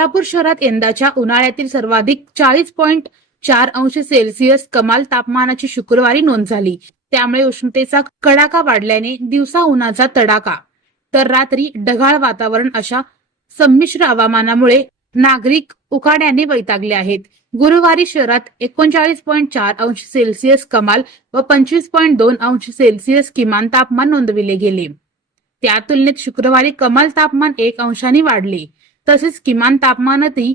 सोलापूर शहरात यंदाच्या उन्हाळ्यातील सर्वाधिक 40.4 अंश सेल्सिअस कमाल तापमानाची शुक्रवारी नोंद झाली। त्यामुळे उष्णतेचा कडाका वाढल्याने दिवसा उन्हाचा तडाखा तर रात्री ढगाळ वातावरण अशा संमिश्र हवामानामुळे नागरिक उकाड्याने वैतागले आहेत। गुरुवारी शहरात 39.4 अंश सेल्सिअस कमाल व 25.2 अंश सेल्सिअस किमान तापमान नोंदविले गेले। त्या तुलनेत शुक्रवारी कमाल तापमान 1 अंशाने वाढले, तसेच किमान तापमानातही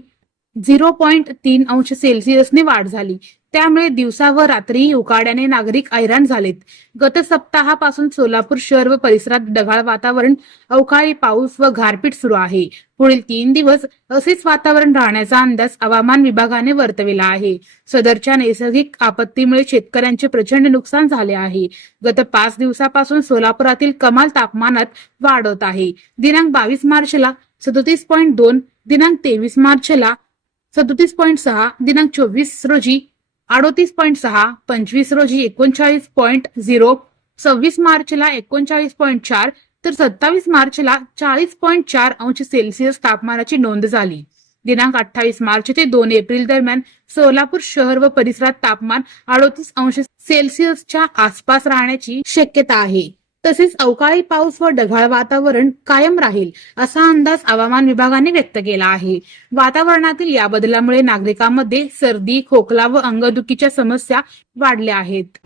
0.3 अंश सेल्सिअसने वाढ झाली। त्यामुळे दिवसा व रात्रीही उकाड्याने नागरिक हैराण झालेत। गत सप्ताहापासून सोलापूर शहर व परिसरात ढगाळ वातावरण, अवकाळी पाऊस व गारपीट सुरू आहे। पुढील 3 दिवस असेच वातावरण राहण्याचा अंदाज हवामान विभागाने वर्तविला आहे। सदरच्या नैसर्गिक आपत्तीमुळे शेतकऱ्यांचे प्रचंड नुकसान झाले आहे। गत 5 दिवसापासून सोलापुरातील कमाल तापमानात वाढ होत आहे। दिनांक 22 मार्चला 37.2, दिनांक 23 मार्चला 37.6, दिनांक 24 रोजी 38.6, 25 रोजी 39.0, 26 मार्चला 39.4 तर 27 मार्चला 40.4 अंश सेल्सिअस तापमानाची नोंद झाली। दिनांक 28 मार्च ते 2 एप्रिल दरम्यान सोलापूर शहर व परिसरात तापमान 38 अंश सेल्सिअसच्या आसपास राहण्याची शक्यता आहे। तसेच अवकाळी पाऊस व ढगाळ वातावरण कायम राहील असा अंदाज हवामान विभागाने व्यक्त केला आहे। वातावरणातील या बदलामुळे नागरिकांमध्ये सर्दी, खोकला व अंगदुखीच्या समस्या वाढल्या आहेत।